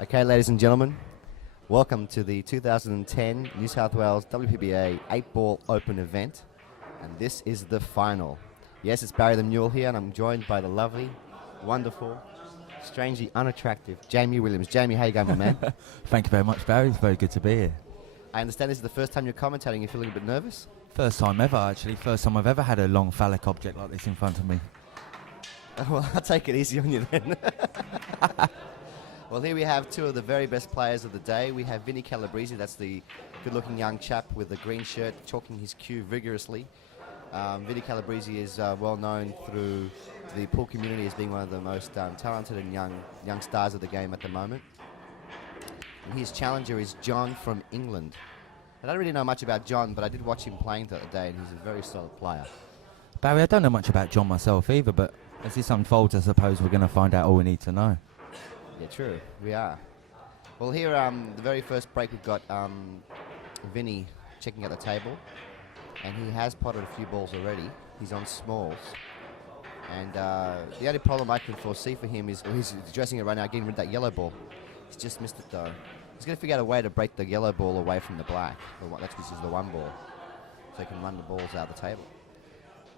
Okay, ladies and gentlemen, welcome to the 2010 New South Wales WPBA 8-Ball Open event, and this is the final. Yes, it's Barry the Mule here, and I'm joined by the lovely, wonderful, strangely unattractive Jamie Williams. Jamie, how you going, my man? Thank you very much, Barry. It's very good to be here. I understand this is the first time you're commentating. You feel a little bit nervous? First time ever, actually. First time I've ever had a long phallic object like this in front of me. Well, I'll take it easy on you then. Well, here we have two of the very best players of the day. We have Vinnie Calabrese, that's the good-looking young chap with the green shirt, chalking his cue vigorously. Vinnie Calabrese is well known through the pool community as being one of the most talented and young stars of the game at the moment. And his challenger is John from England. I don't really know much about John, but I did watch him playing the other day, and he's a very solid player. Barry, I don't know much about John myself either, but as this unfolds, I suppose we're going to find out all we need to know. Yeah, true. We are. Well, here, the very first break, we've got Vinnie checking at the table, and he has potted a few balls already. He's on smalls. And the only problem I can foresee for him is he's addressing it right now, getting rid of that yellow ball. He's just missed it, though. He's going to figure out a way to break the yellow ball away from the black. That's because he's the one ball, so he can run the balls out the table.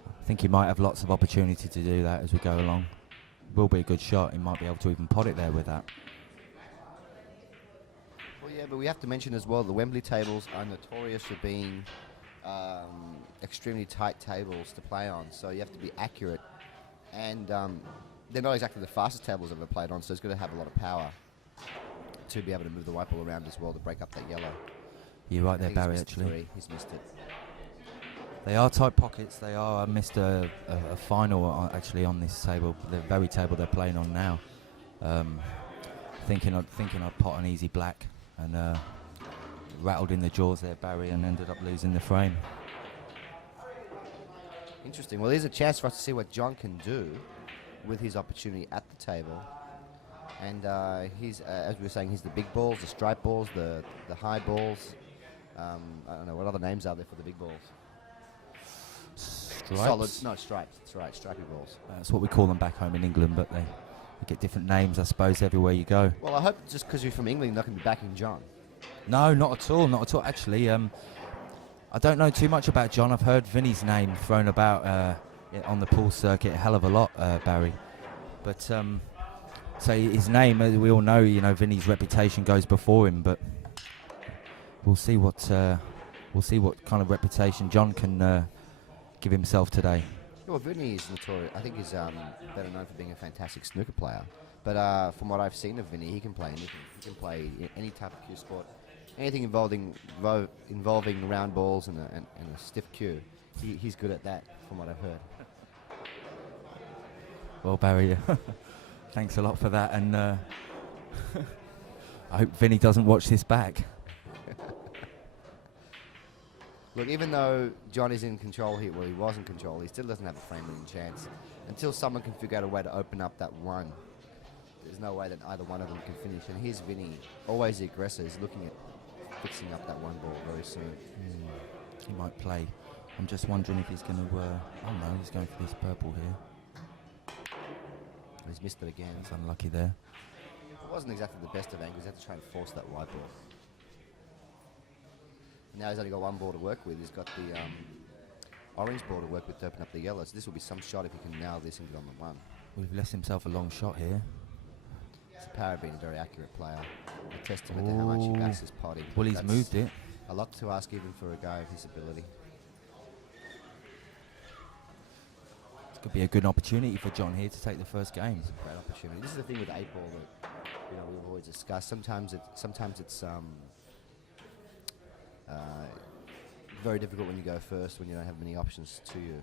I think he might have lots of opportunity to do that as we go along. Will be a good shot. He might be able to even pot it there with that. Well, yeah, but we have to mention as well the Wembley tables are notorious for being extremely tight tables to play on, so you have to be accurate. And they're not exactly the fastest tables I've ever played on, so it's going to have a lot of power to be able to move the white ball around as well to break up that yellow. You're right there, Barry, actually. He's missed it. They are tight pockets. They are. I missed a final actually on this table, the very table they're playing on now. Thinking I'd pot an easy black and rattled in the jaws there, Barry, and ended up losing the frame. Interesting. Well, there's a chance for us to see what John can do with his opportunity at the table. And he's, as we were saying, he's the big balls, the stripe balls, the high balls. I don't know, what other names are there for the big balls? Stripes? Solid, no, stripes. That's right, stripy balls. That's what we call them back home in England, but they get different names, I suppose, everywhere you go. Well, I hope just because you're from England, you're not going to be backing John. No, not at all, not at all. Actually, I don't know too much about John. I've heard Vinnie's name thrown about on the pool circuit a hell of a lot, Barry. But so his name, as we all know, Vinnie's reputation goes before him. But we'll see what kind of reputation John can give himself today. Well, Vinnie is notorious. I think he's better known for being a fantastic snooker player. But from what I've seen of Vinnie, he can play anything. He can play any type of cue sport, anything involving round balls and a stiff cue. He's good at that, from what I've heard. Well, Barry, thanks a lot for that, and I hope Vinnie doesn't watch this back. Look, even though John is in control here, well, he was in control, he still doesn't have a frame-winning chance. Until someone can figure out a way to open up that one, there's no way that either one of them can finish. And here's Vinnie, always the aggressor, is looking at fixing up that one ball very soon. He might play. I'm just wondering if he's going to... oh no, he's going for this purple here. He's missed it again. He's unlucky there. It wasn't exactly the best of angles. He had to try and force that white ball. Now he's only got one ball to work with. He's got the orange ball to work with to open up the yellow. So this will be some shot if he can nail this and get on the one. Well, he's left himself a long shot here. It's the power of being a very accurate player. A testament to how much he backs his potty. Well, he's moved it. A lot to ask even for a guy of his ability. This could be a good opportunity for John here to take the first game. It's a great opportunity. This is the thing with 8-ball that we've always discussed. Sometimes it's very difficult when you go first, when you don't have many options to you.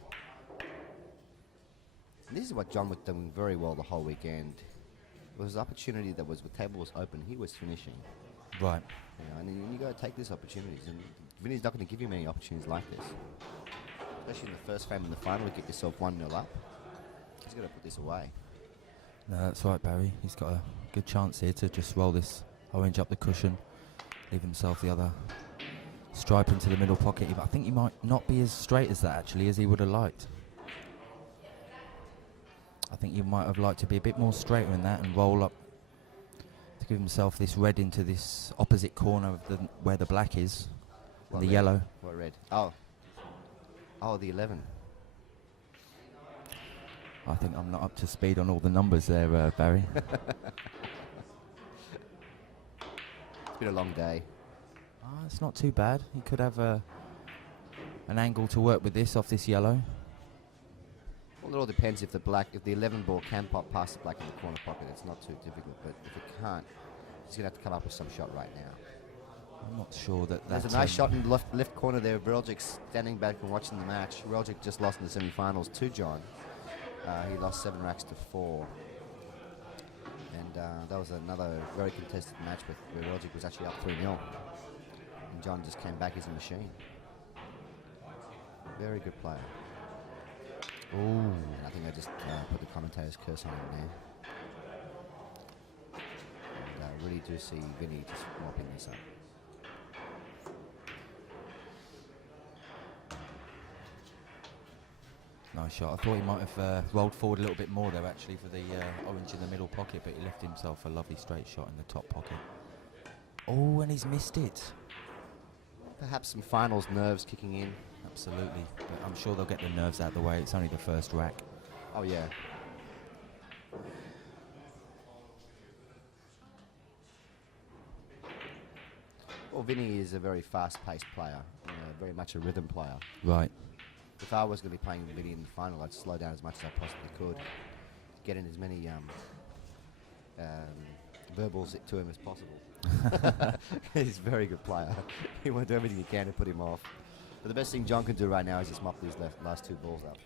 And this is what John was doing very well the whole weekend. It was an opportunity that was, the table was open, he was finishing. Right. And then you got to take these opportunities. And Vinnie's not going to give you many opportunities like this. Especially in the first frame in the final to get yourself 1-0 up. He's got to put this away. No, that's right, Barry. He's got a good chance here to just roll this orange up the cushion, leave himself the other stripe into the middle pocket. I think he might not be as straight as that, actually, as he would have liked. I think you might have liked to be a bit more straighter in that and roll up to give himself this red into this opposite corner of where the black is, and the red? yellow. What red? Oh, the 11. I think I'm not up to speed on all the numbers there, Barry. It's been a long day. It's not too bad. He could have an angle to work with this off this yellow. Well, it all depends if the 11 ball can pop past the black in the corner pocket. It's not too difficult, but if it can't, he's going to have to come up with some shot right now. I'm not sure that There's a nice shot in the left corner there. Vreljic standing back and watching the match. Vreljic just lost in the semi-finals to John. He lost 7 racks to 4. And that was another very contested match where Vreljic was actually up 3-0. And John just came back as a machine. Very good player. Ooh. And I think I just put the commentator's curse on him there. And I really do see Vinnie just mopping this up. Nice shot. I thought he might have rolled forward a little bit more there actually for the orange in the middle pocket, but he left himself a lovely straight shot in the top pocket. Oh, and he's missed it. Perhaps some finals nerves kicking in. Absolutely. But I'm sure they'll get the nerves out of the way. It's only the first rack. Oh, yeah. Well, Vinnie is a very fast-paced player, very much a rhythm player. Right. If I was going to be playing Vinnie in the final, I'd slow down as much as I possibly could, get in as many verbals to him as possible. He's a very good player. He won't do everything he can to put him off. But the best thing John can do right now is just mop these last 2 balls up.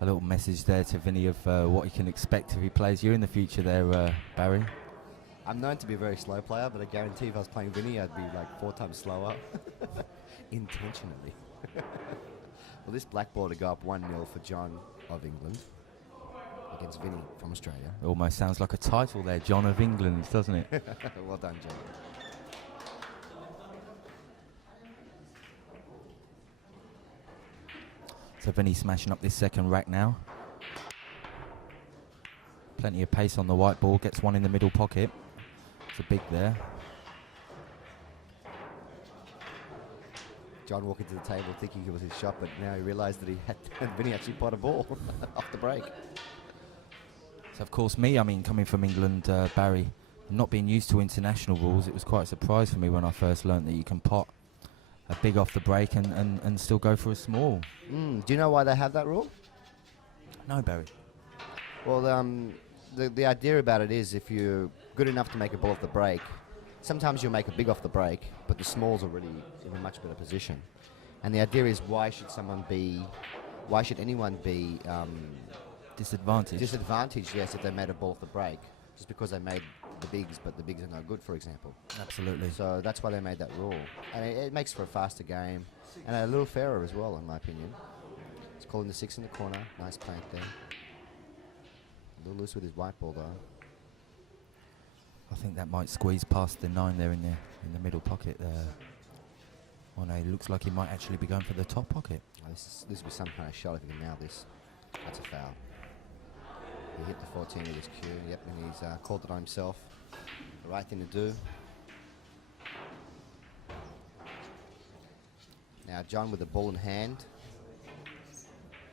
A little message there to Vinnie of what he can expect if he plays you in the future there, Barry. I'm known to be a very slow player, but I guarantee if I was playing Vinnie, I'd be like 4 times slower. Intentionally. Well, this black ball to go up 1-0 for John of England against Vinnie from Australia. It almost sounds like a title there, John of England, doesn't it? Well done, John. So Vinnie smashing up this second rack now. Plenty of pace on the white ball, gets one in the middle pocket. It's a big there. John walking to the table thinking it was his shot, but now he realised that he had Vinnie actually pot a ball off the break. So of course me, I mean, coming from England, Barry, not being used to international rules, it was quite a surprise for me when I first learnt that you can pot a big off the break and still go for a small. Do you know why they have that rule? No, Barry. Well, the idea about it is if you're good enough to make a ball off the break, sometimes you'll make a big off the break, but the smalls are really in a much better position. And the idea is why should anyone be Disadvantaged? Disadvantaged, yes, if they made a ball off the break, just because they made the bigs, but the bigs are no good, for example. Absolutely. So that's why they made that rule. And it makes for a faster game, and a little fairer as well, in my opinion. He's calling the 6 in the corner. Nice plank there. A little loose with his white ball, though. I think that might squeeze past the 9 there in the middle pocket there. Oh no, it looks like he might actually be going for the top pocket. Oh, this will be some kind of shot if he can nail this. That's a foul. He hit the 14 with his cue, yep, and he's called it on himself. The right thing to do. Now John with the ball in hand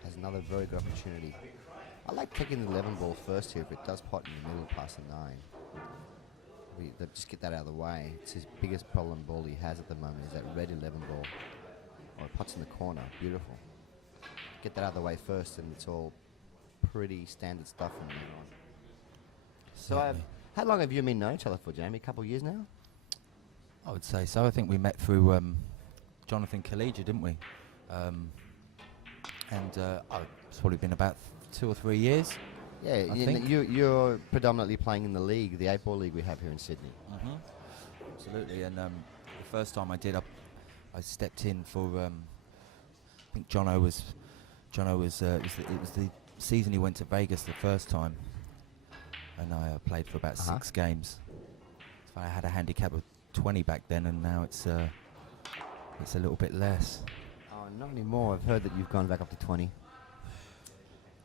has another very good opportunity. I like taking the 11 ball first here if it does pot in the middle past the 9. Just get that out of the way. It's his biggest problem ball he has at the moment is that red 11 ball. Oh, it pots in the corner, beautiful. Get that out of the way first and it's all pretty standard stuff from then on. So how long have you and me known each other for, Jamie? A couple of years now? I would say so. I think we met through Jonathan Collegia, didn't we? It's probably been about 2 or 3 years. Yeah, you're predominantly playing in the league, the 8-ball league we have here in Sydney. Absolutely, and the first time I did, I stepped in for, I think it was the season he went to Vegas the first time, and I played for about 6 games. So I had a handicap of 20 back then, and now it's a little bit less. Oh, not anymore. I've heard that you've gone back up to 20.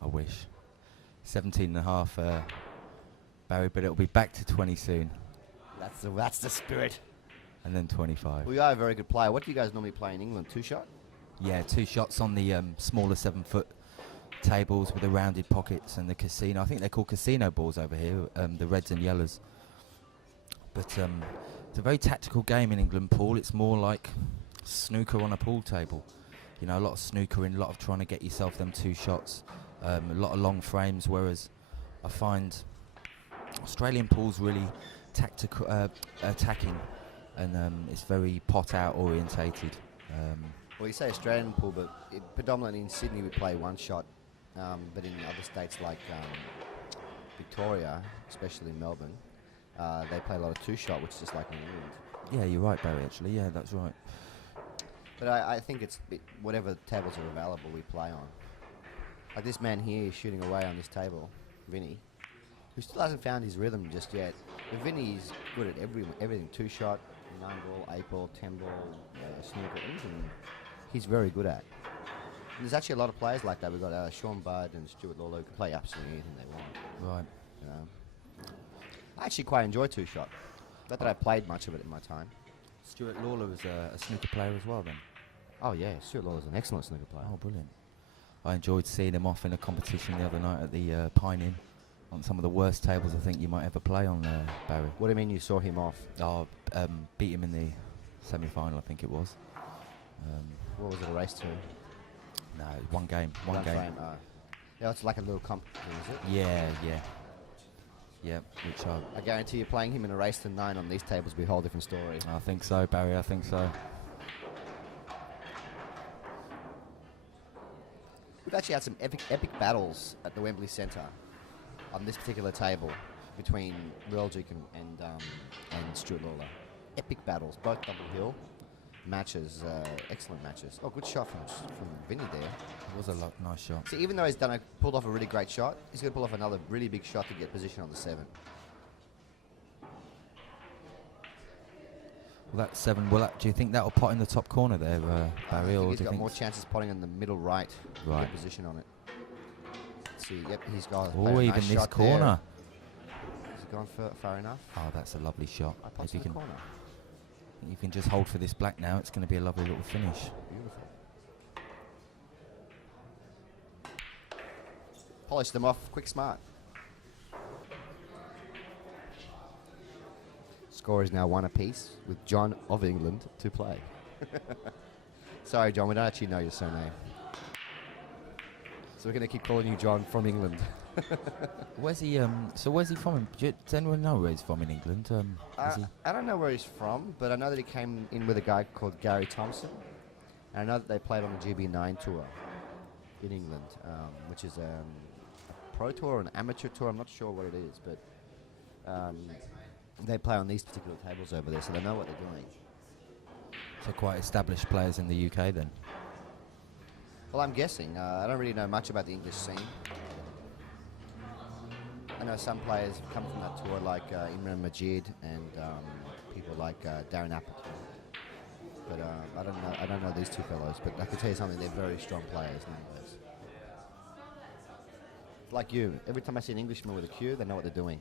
I wish. 17 and a half, Barry, but it'll be back to 20 soon. That's the spirit. And then 25. We are a very good player. What do you guys normally play in England? 2-shot? Yeah, 2 shots on the smaller 7-foot tables with the rounded pockets and the casino. I think they're called casino balls over here, the reds and yellows. But it's a very tactical game in England, Paul. It's more like snooker on a pool table. You know, a lot of snookering, a lot of trying to get yourself them 2 shots, a lot of long frames, whereas I find Australian pool's really tactical, attacking, and it's very pot-out orientated. Well, you say Australian pool, but predominantly in Sydney we play 1 shot, but in other states like Victoria, especially in Melbourne, they play a lot of 2-shot, which is just like in England. Yeah, you're right, Barry, actually. Yeah, that's right. But I think it's whatever tables are available we play on. Like this man here is shooting away on this table, Vinnie, who still hasn't found his rhythm just yet. But Vinnie's good at everything, 2-shot, 9-ball, 8-ball, 10-ball, snooker, anything he's very good at. And there's actually a lot of players like that. We've got Sean Budd and Stuart Lawler who can play absolutely anything they want. Right. You know? I actually quite enjoy 2-shot. Not that I played much of it in my time. Stuart Lawler was a snooker player as well, then? Oh yeah, Stuart Lawler's an excellent snooker player. Oh, brilliant. I enjoyed seeing him off in a competition the other night at the Pine Inn, on some of the worst tables I think you might ever play on, Barry. What do you mean you saw him off? Oh, beat him in the semi-final, I think it was. What was it, a race to? No, one game. One game. Frame, yeah, it's like a little comp, is it? Yeah. Yeah, which I guarantee you playing him in a race to 9 on these tables will be a whole different story. I think so, Barry, I think so. We've actually had some epic battles at the Wembley Centre on this particular table between Reljic and Stuart Lawler. Epic battles, both double hill matches, excellent matches. Oh, good shot from Vinnie there. It was a nice shot. See, even though he's pulled off a really great shot, he's going to pull off another really big shot to get position on the 7. Well, that 7, do you think that'll pot in the top corner there, Barry? I or think do he's you got think more chances potting in the middle right to get position on it. Let's see, yep, he's got oh, a even nice this shot corner. There. Has it gone far enough? Oh, that's a lovely shot. I potted If the corner. you can just hold for this black now, it's going to be a lovely little finish. Beautiful. Polish them off, quick, smart. Score is now 1 apiece with John of England to play. Sorry, John, we don't actually know your surname. So we're going to keep calling you John from England. Where's he? Where's he from? Does anyone know where he's from in England? I don't know where he's from, but I know that he came in with a guy called Gary Thompson. And I know that they played on the GB9 tour in England, which is a pro tour or an amateur tour. I'm not sure what it is, but they play on these particular tables over there, so they know what they're doing. So quite established players in the UK then? Well, I'm guessing. I don't really know much about the English scene. I know some players have come from that tour, like Imran Majid and people like Darren Appleton. But I don't know these two fellows. But I can tell you something: they're very strong players nonetheless. Like you, every time I see an Englishman with a cue, they know what they're doing.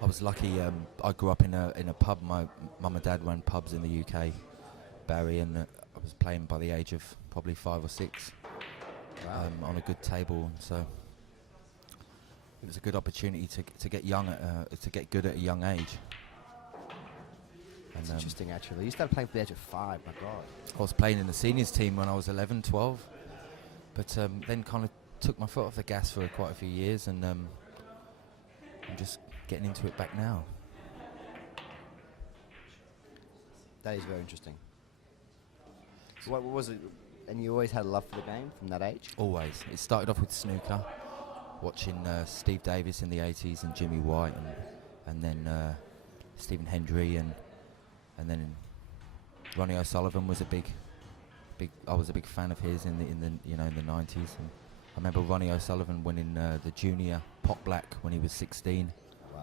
I was lucky. I grew up in a pub. My mum and dad ran pubs in the UK, Barry, and I was playing by the age of probably 5 or 6 on a good table. So it was a good opportunity to get young to get good at a young age. It's interesting, actually. You started playing from the age of 5. My God. I was playing in the seniors team when I was 11, 12, but then kind of took my foot off the gas for quite a few years, and I'm just getting into it back now. That is very interesting. So what was it? And you always had a love for the game from that age? Always. It started off with snooker, watching Steve Davis in the 80s and Jimmy White, and then Stephen Hendry, and then Ronnie O'Sullivan was a big. I was a big fan of his in the 90s. And I remember Ronnie O'Sullivan winning the junior pot black when he was 16. Wow.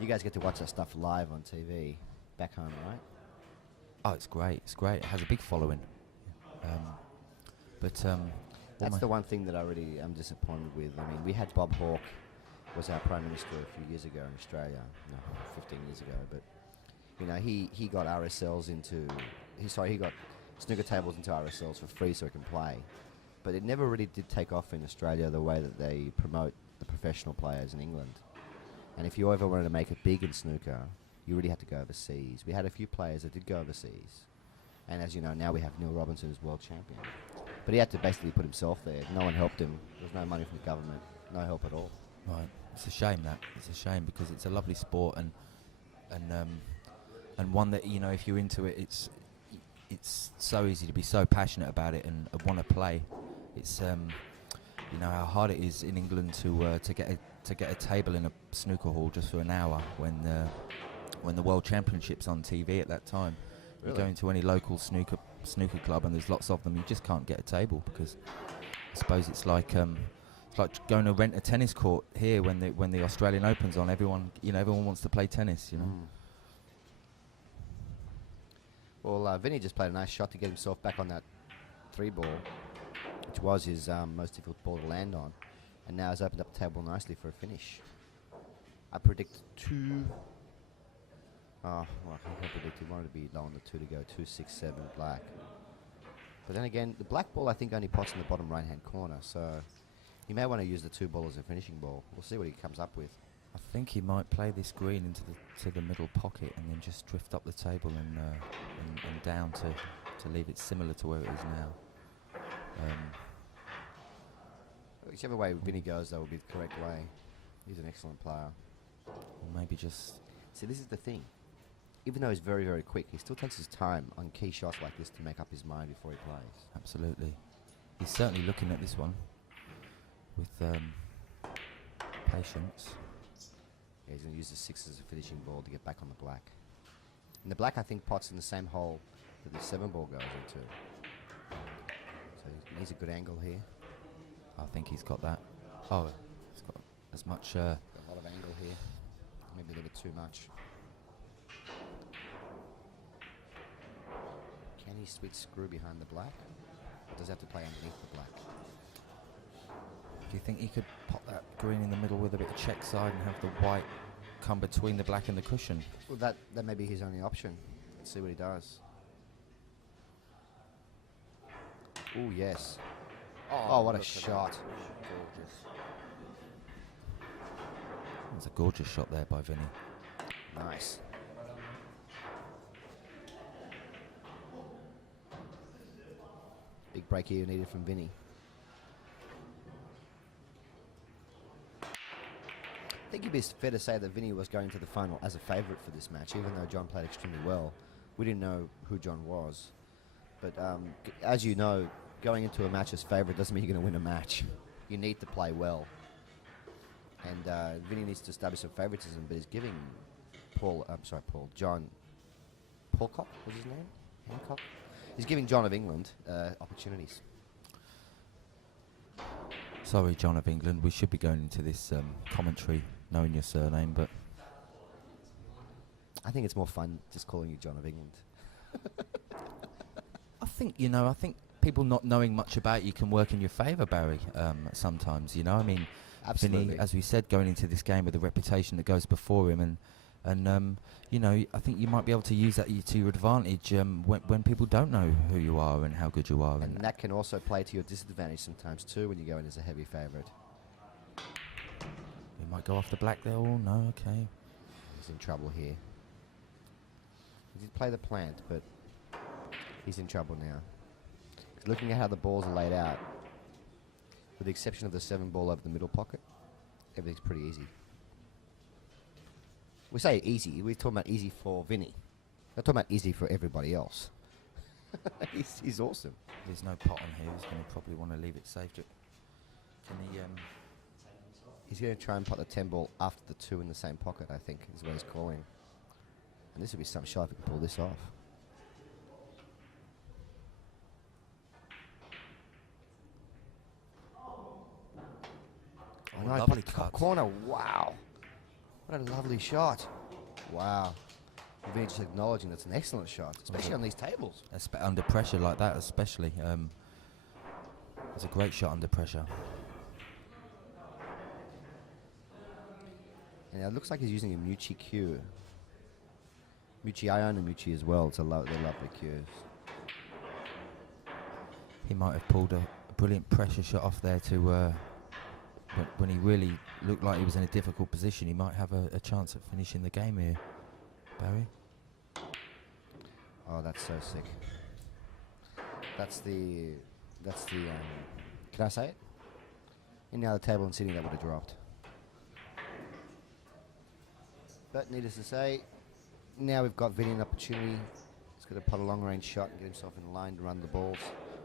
You guys get to watch that stuff live on TV back home, right? Oh, it's great. It's great. It has a big following. That's the one thing that I really am disappointed with. I mean, we had Bob Hawke was our Prime Minister a few years ago in Australia, no, 15 years ago. But you know, he got RSLs into, he got snooker tables into RSLs for free so he can play. But it never really did take off in Australia the way that they promote the professional players in England. And if you ever wanted to make it big in snooker, you really had to go overseas. We had a few players that did go overseas. And as you know, now we have Neil Robinson as world champion. But he had to basically put himself there. No one helped him. There was no money from the government. No help at all. Right. It's a shame that. It's a shame because it's a lovely sport and one that, you know, if you're into it, it's so easy to be so passionate about it and want to play. It's you know how hard it is in England to get a table in a snooker hall just for an hour when the World Championship's on TV at that time. Really? You go into any local snooker club and there's lots of them, you just can't get a table because I suppose it's like going to rent a tennis court here when the Australian Open's on. Everyone wants to play tennis, you know. Well, Vinnie just played a nice shot to get himself back on that 3 ball, which was his most difficult ball to land on, and now has opened up the table nicely for a finish. I predict 2. Oh, well, I predicted wanted to be low on the 2 to go 2, 6, 7 black. But then again, the black ball I think only pots in the bottom right-hand corner, so he may want to use the 2 ball as a finishing ball. We'll see what he comes up with. I think he might play this green into the middle pocket and then just drift up the table and down to leave it similar to where it is now. Whichever way Vinnie goes, that will be the correct way. He's an excellent player. Or maybe just... See, this is the thing. Even though he's very, very quick, he still takes his time on key shots like this to make up his mind before he plays. Absolutely. He's certainly looking at this one with patience. Yeah, he's going to use the 6 as a finishing ball to get back on the black. And the black, I think, pots in the same hole that the 7 ball goes into. So he needs a good angle here. I think he's got that. Oh, he's got as much... A lot of angle here. Maybe a little bit too much. Can he switch screw behind the black? Or does he have to play underneath the black? Do you think he could pop that green in the middle with a bit of check side and have the white come between the black and the cushion? Well, that may be his only option. Let's see what he does. Oh, yes. Oh, what a shot. Gorgeous. That's a gorgeous shot there by Vinnie. Nice. Big break here needed from Vinnie. I think it'd be fair to say that Vinnie was going to the final as a favourite for this match, even though John played extremely well. We didn't know who John was. But as you know, going into a match as favourite doesn't mean you're going to win a match. You need to play well. And Vinnie needs to establish some favouritism, but he's giving John Paulcock was his name? Hancock? He's giving John of England opportunities. Sorry, John of England. We should be going into this commentary knowing your surname, but... I think it's more fun just calling you John of England. I think people not knowing much about you can work in your favour, Barry, sometimes, you know. I mean, Absolutely. Vinnie, as we said, going into this game with the reputation that goes before him, and you know, I think you might be able to use that to your advantage when people don't know who you are and how good you are. And that can also play to your disadvantage sometimes too when you go in as a heavy favourite. He might go off the black there. Oh, no, okay. He's in trouble here. He did play the plant, but he's in trouble now. 'Cause looking at how the balls are laid out, with the exception of the 7 ball over the middle pocket, everything's pretty easy. We say easy, we're talking about easy for Vinnie. We're talking about easy for everybody else. He's awesome. There's no pot on here. He's going to probably want to leave it safe. Can he... He's going to try and pot the 10 ball after the 2 in the same pocket, I think, is what he's calling. And this would be some shot if he can pull this off. Oh, no, lovely top cut. corner, wow. What a lovely shot. Wow. Vinnie just acknowledging that's an excellent shot, especially on these tables. Under pressure like that, especially. It's a great shot under pressure. And it looks like he's using a Mucci cue. Mucci, I own a Mucci as well. They're lovely cues. He might have pulled a brilliant pressure shot off there to when he really looked like he was in a difficult position. He might have a chance at finishing the game here, Barry. Oh, that's so sick. That's the can I say it? Any other table in Sydney that would have dropped. But needless to say, now we've got Vinnie an opportunity. He's got to put a long range shot and get himself in line to run the balls,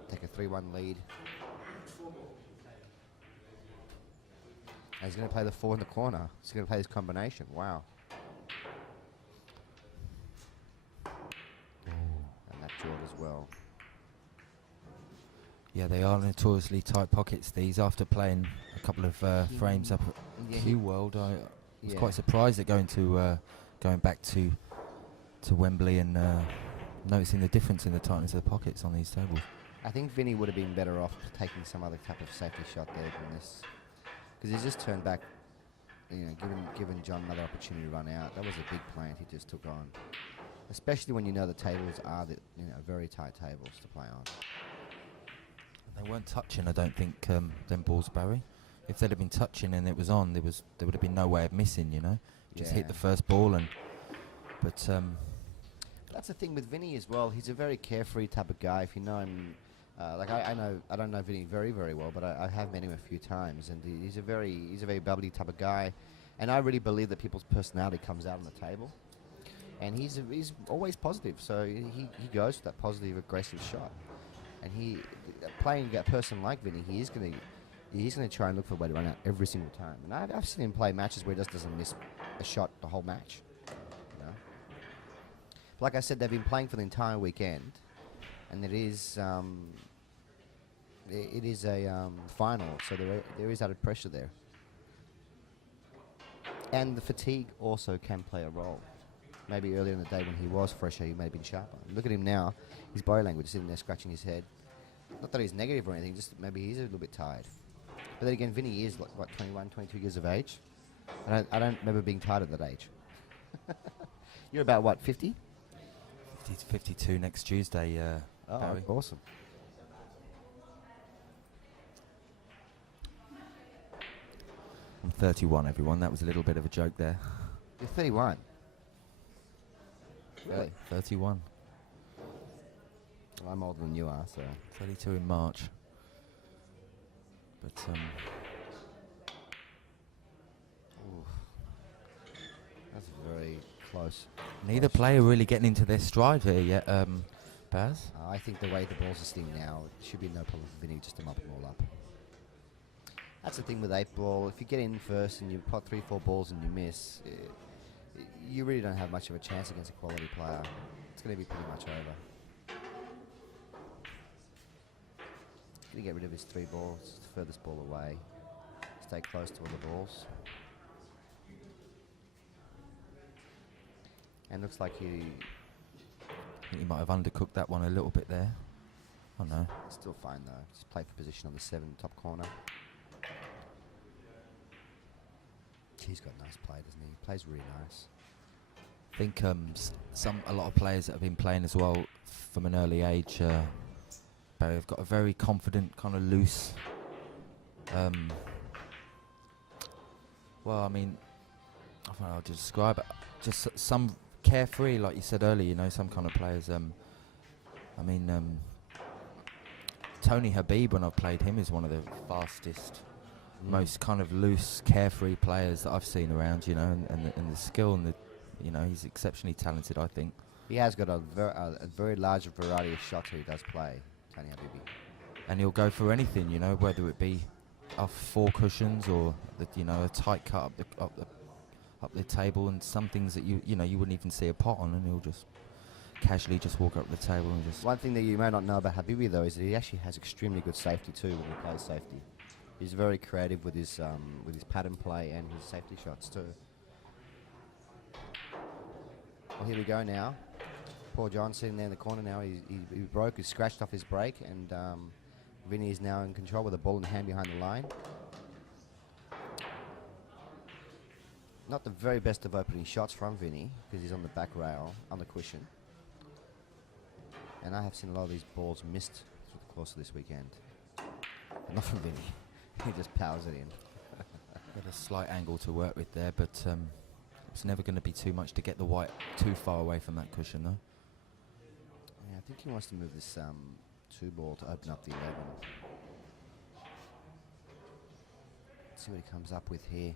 take a 3-1 lead. And he's going to play the 4 in the corner. He's going to play this combination. Wow. And that jawed as well. Yeah, they are notoriously tight pockets, these. After playing a couple of frames up at Q World, I was quite surprised at going back to Wembley and noticing the difference in the tightness of the pockets on these tables. I think Vinnie would have been better off taking some other type of safety shot there than this, because he's just turned back, given John another opportunity to run out. That was a big plant he just took on, especially when you know the tables are very tight tables to play on. They weren't touching, I don't think, them balls, Barry. If they'd have been touching and it was on, there would have been no way of missing, Just hit the first ball but that's the thing with Vinnie as well. He's a very carefree type of guy. If you know him, I don't know Vinnie very, very well, but I have met him a few times, and he's a very bubbly type of guy, and I really believe that people's personality comes out on the table, and he's always positive. So he goes for that positive, aggressive shot, and playing a person like Vinnie, he's going to try and look for a way to run out every single time. And I've seen him play matches where he just doesn't miss a shot the whole match. Like I said, they've been playing for the entire weekend, and it is a final, so there is added pressure there. And the fatigue also can play a role. Maybe earlier in the day when he was fresher, he may have been sharper. Look at him now; his body language is sitting there scratching his head. Not that he's negative or anything, just maybe he's a little bit tired. But then again, Vinnie is 21, 22 years of age. I don't remember being tired at that age. You're about what, 50? 52 next Tuesday, Barry. Awesome. I'm 31, everyone. That was a little bit of a joke there. You're 31? Really? 31. Well, I'm older than you are, so... 32 in March. But, that's very close. Neither player really getting into their stride here yet, Baz. I think the way the balls are sitting now, it should be no problem for Vinnie just to mop them all up. That's the thing with 8-ball. If you get in first and you pot 3-4 balls and you miss, you really don't have much of a chance against a quality player. It's going to be pretty much over. Going to get rid of his 3 balls, furthest ball away. Stay close to all the balls. And looks like he might have undercooked that one a little bit there. Oh no. Still fine though. Just play for position on the 7 top corner. He's got nice play, doesn't he? He plays really nice. I think a lot of players that have been playing as well from an early age, Barry, have got a very confident, kind of loose. Well, I mean, I don't know how to describe it. Just some carefree, like you said earlier. Some kind of players. Tony Habib, when I've played him, is one of the fastest, most kind of loose, carefree players that I've seen around. And the skill and he's exceptionally talented, I think. He has got a very large variety of shots he does play, Tony Habibi. And he'll go for anything, whether it be off 4 cushions or a tight cut up the table, and some things that you wouldn't even see a pot on, and he'll just casually just walk up the table and just... One thing that you may not know about Habibi though is that he actually has extremely good safety too when he plays safety. He's very creative with his pattern play and his safety shots too. Well, here we go now. Poor John sitting there in the corner now. He broke, he scratched off his break, and Vinnie is now in control with the ball in hand behind the line. Not the very best of opening shots from Vinnie, because he's on the back rail, on the cushion. And I have seen a lot of these balls missed through the course of this weekend. But not from Vinnie. He just powers it in. Got a slight angle to work with there, but it's never going to be too much to get the white too far away from that cushion, though. Yeah, I think he wants to move this 2 ball to open up the 11. Let's see what he comes up with here.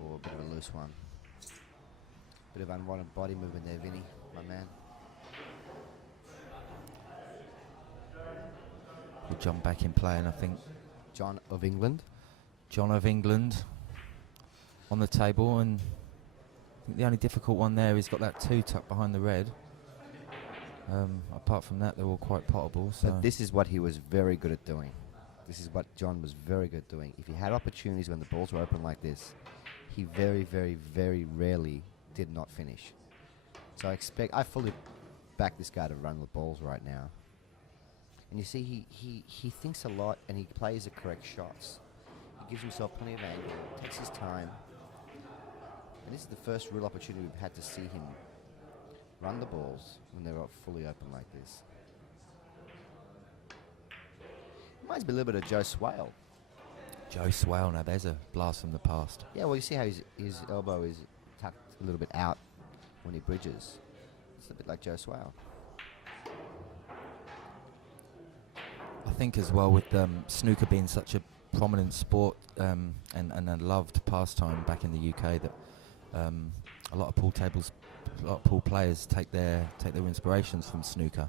Oh, a bit of a loose one. Bit of unwanted body movement there, Vinnie, my man. We'll jump back in play, and I think John of England. John of England on the table, and I think the only difficult one there, he's got that 2 tucked behind the red. Apart from that, they're all quite potable. So But this is what he was very good at doing. This is what John was very good at doing. If he had opportunities when the balls were open like this, he very, very, very rarely did not finish. So I fully back this guy to run the balls right now. And you see, he thinks a lot and he plays the correct shots. He gives himself plenty of angle, takes his time. And this is the first real opportunity we've had to see him run the balls when they're fully open like this. Reminds me a little bit of Joe Swale. Joe Swale, now there's a blast from the past. Yeah, well, you see how his elbow is tucked a little bit out when he bridges. It's a bit like Joe Swale. I think as well with snooker being such a prominent sport and a loved pastime back in the UK, that a lot of pool players take their inspirations from snooker.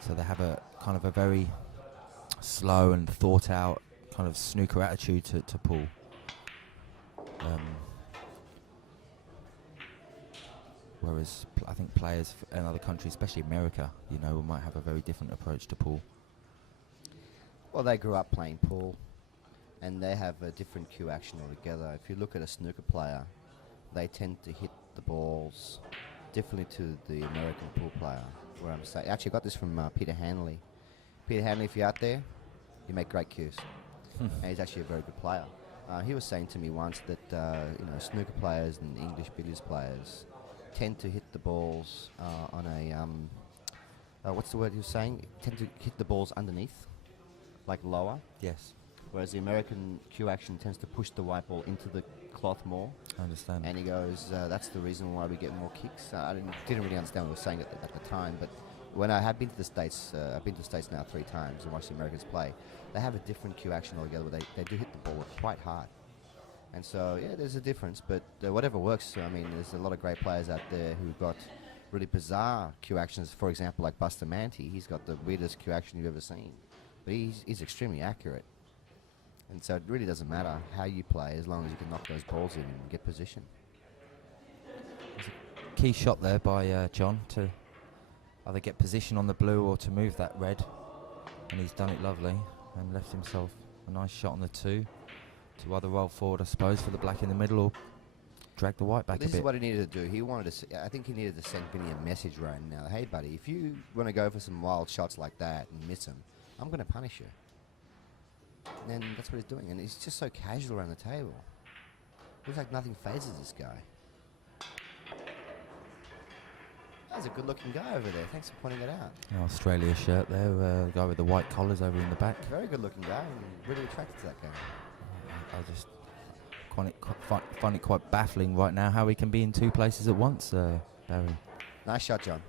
So they have a kind of a very slow and thought out kind of snooker attitude to pool. Whereas I think players in other countries, especially America, might have a very different approach to pool. Well, they grew up playing pool, and they have a different cue action altogether. If you look at a snooker player, they tend to hit the balls differently to the American pool player. Where I'm saying, actually, I got this from Peter Hanley. Peter Hanley, if you're out there, you make great cues, and he's actually a very good player. He was saying to me once that snooker players and English billiards players tend to hit the balls on a what's the word he was saying? Tend to hit the balls underneath, like lower. Yes. Whereas the American cue action tends to push the white ball into the cloth more. I understand. And he goes, that's the reason why we get more kicks. I didn't really understand what he was saying at the time, but when I have been to the States, I've been to the States now 3 times and watched the Americans play, they have a different cue action altogether where they do hit the ball quite hard. And so, yeah, there's a difference, but whatever works. I mean, there's a lot of great players out there who've got really bizarre cue actions. For example, like Buster Manty, he's got the weirdest cue action you've ever seen. But he's extremely accurate. And so it really doesn't matter how you play as long as you can knock those balls in and get position. Key shot there by John to either get position on the blue or to move that red. And he's done it lovely and left himself a nice shot on the 2 to either roll forward, I suppose, for the black in the middle or drag the white back a bit. This is what he needed to do. He wanted to. I think he needed to send Vinnie a message right now. Hey, buddy, if you want to go for some wild shots like that and miss them, I'm going to punish you. And that's what he's doing. And he's just so casual around the table. Looks like nothing phases this guy. That's a good-looking guy over there. Thanks for pointing it out. Australia shirt there, the guy with the white collars over in the back. Very good-looking guy, and really attracted to that guy. I just find it quite baffling right now how he can be in 2 places at once, Barry. Nice shot, John.